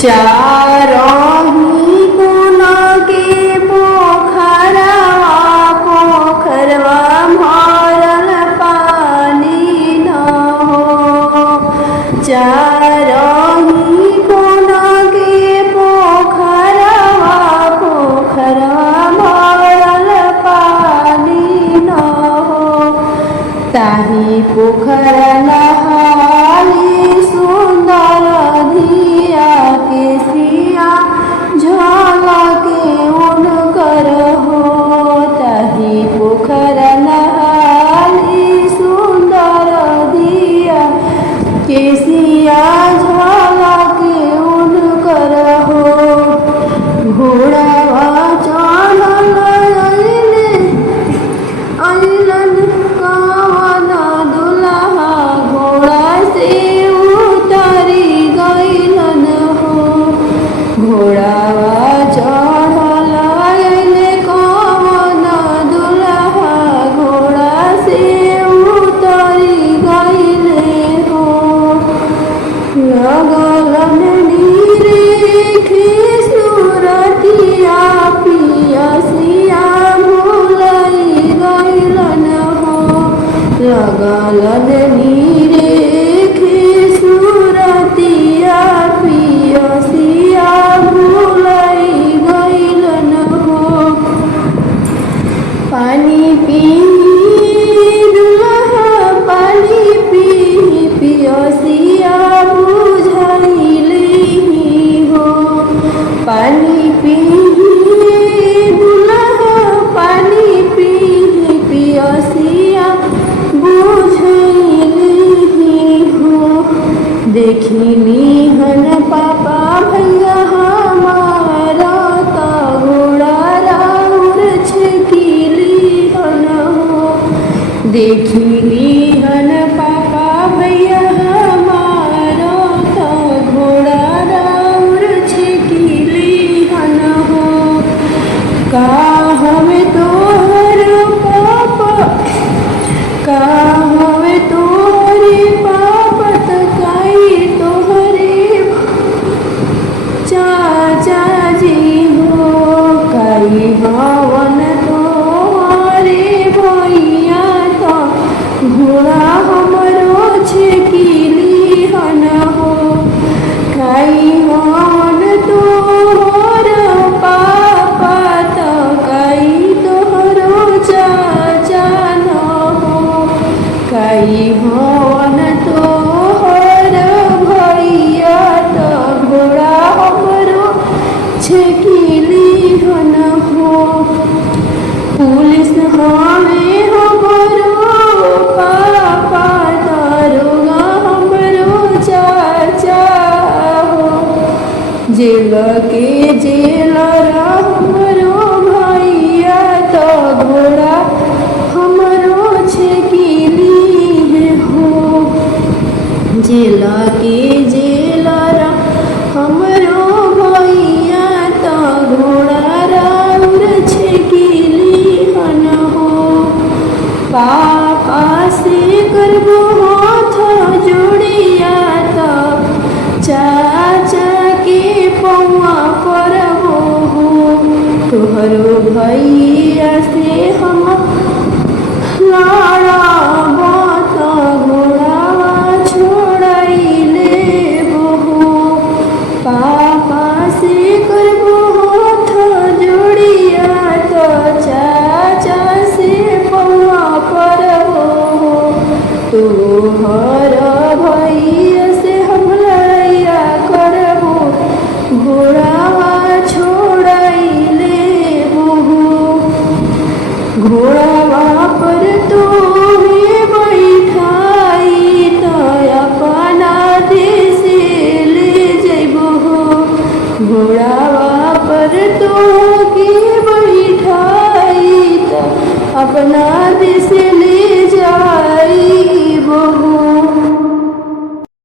चारोही कोन के पोखरवा पोखरवा भरल पानी न हो। चारोही कोन के पोखरवा पोखरवा भरल पानी न हो। ताही पोखर नहाली सुंदर धिया के सिया झलके उनकर हो। ताही पोखर नहाली सुंदर धिया के सिया झलके उनकर हो। घोड़ावा चढ़ल अइलन कवन दुल्हा घोड़ा से उतरी गइलन हो। घोड़ावा चढ़ल अइले कवन दुल्हा घोड़ा से उतरी गइले हो। लगलन निरेखे सुरतिया पियसिया भुलई गइलन हो। लगलन निरेखे सुरतिया पियसिया भुलई गइलन हो। पानी पी दुल्हा पानी पी पियसिया बुझैली हो। पानी पी दुल्हा पानी पी पियसिया बुझैली हो। देखिली हन पापा भैया हमारा त घोड़ा राउर छेकिली हन हो। देखिली हन पापा भैया हमारा त घोड़ा राउर छेकिली हन हो। का हमें तोहर पापा का हमें तोहरे पापा त काई तोहरे चाचा जी हो। काई हवन तोहरे भैया त घोड़ा हमरो छेकिली हन हो। काई हवन तोहर पापा त काई तोहरो चाचा न हो। काई हवन तोहर भैया त घोड़ा हमरो छेकिली हन हो। पुलिस हमें हमरो पापा दरोगा हमरो चाचा हो। जेल के जेलर हमरो भैया त घोड़ा हमरो छेकिली हो। जेल के जेलर हमरो भैया त घोड़ा राउर छेकिली हन हो। पापा से करबो हाथ जोड़िया तब चाचा के पौआ परबो हो। तोहरो भैया से हम लड़ब त घोड़ावा छोड़ैले हो। पापा से करबो हाथ जोड़िया त चाचा से पौआ परबो हो। तोहर भैया से हम लड़ैया करबो घोड़ावा छोड़ैले हो। घोड़ावा पर तोहे बैठाई त अपना देश ले जइबो हो। घोड़ावा पर तोहके बैठाई त अपना देश ले जाइबो हो।